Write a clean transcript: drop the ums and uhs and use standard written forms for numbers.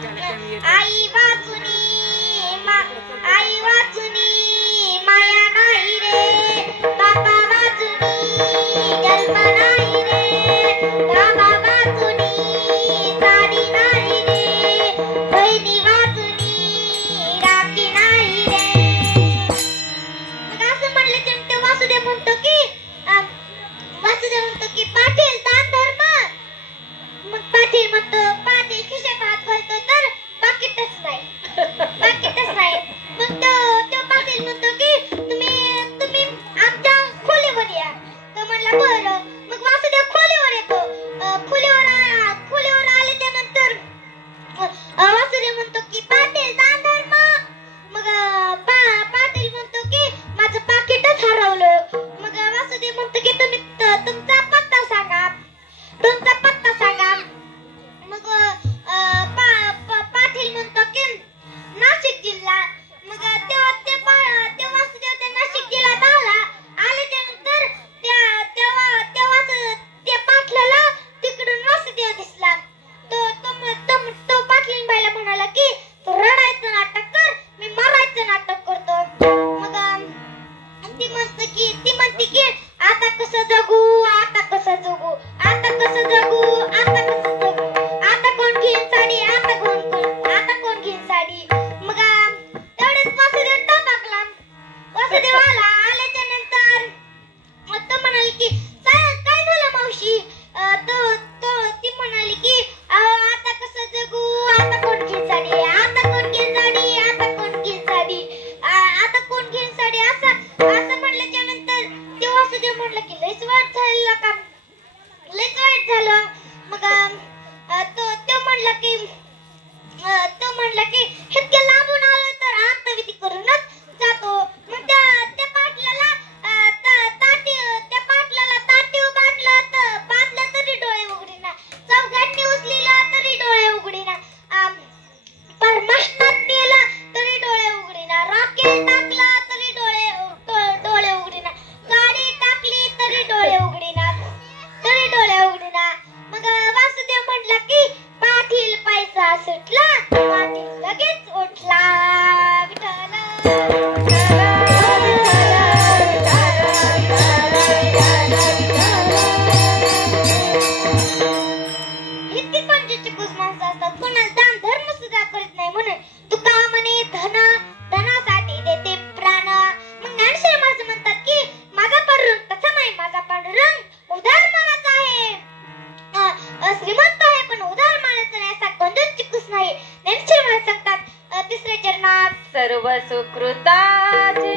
आई वाचुनी आई वाचुनी माया नाही रे बाबा वाचुनी जन्म नाही रे बाबा वाचुनी साडी नाही रे बहिणी वाचुनी राखी नाही रे. मग असं म्हणलं की वासुदेव म्हणतो की पाटील दान धर्म. मग पाटील म्हणतो पाटील खिशात हात घालतो तर पाकिटच नाही. मग तो पाटील म्हणतो की तुम्ही आमच्या खोलीवर या. तो म्हणला बरं. मग वासुदेव खोलीवर येतो. खोलीवर आल्याच्या नंतर वासुदेव म्हणतो की पाटील दान धर्म. मग पाटील म्हणतो की माझं पाकिटच हरवलं. मग वासुदेव म्हणतो की तुम्ही तुमचा पत्ता सांगा. मग पाटील म्हणतो की नाशिक जिल्हा. मग ते वासुदेव त्या नाशिक जिल्ह्यात आल्याच्या नंतर त्या पाटलाला तिकडून वासुदेव दिसला. तो पाटलीन बाईला म्हणाला की तू रडायचं नाटक कर, मी मरायचं नाटक करतो. मग ती म्हणते की आता कसं जगू आता कोण घेईन साडी आता कोण घेईन साडी. मग तेवढेच वासुदेव टपकला. वासुदेव आल्याच्या नंतर तो म्हणाली की काय झालं मावशी. ती म्हणाली की आता कसं जगू आता कोण घेईन साडी असं म्हणल्याच्या नंतर ते वासुदेव म्हणलं की लयच वाईट झालं. मग तो म्हणला की इतक्या लांबून आलो तर अंतविधी करूनच जातो. मग त्या पाटलाला ताटीव बांधलं तरी डोळे उघडीना. चौघांनी उचलीला तरी डोळे उघडीना. परमाशनात नेलं तरी डोळे उघडीना. रॉकेल टाकला तरी डोळे उघडीना. गाडी टाकली तरी डोळे उघडीना. मग वासुदेव म्हटला की पाटील पैसा सुटला. पाटील लगेच उठला. इतकी कंजूसची माणसं असतात. कोणाला दान धर्म सुद्धा करीत नाही. म्हणून तुका म्हणे धनासाठी देते प्राण. मग ज्ञानेश्वर महाराज म्हणतात की माझा पांडुरंग तसा नाही. माझा पांडुरंग उदार मनाचा आहे. श्रीमंत आहे पण उदार मानाचा नाही. असा कंजूस चिकूस नाही. ज्ञानेश्वर महाराज सांगतात तिसऱ्या चरणात सर्व सुकृताचे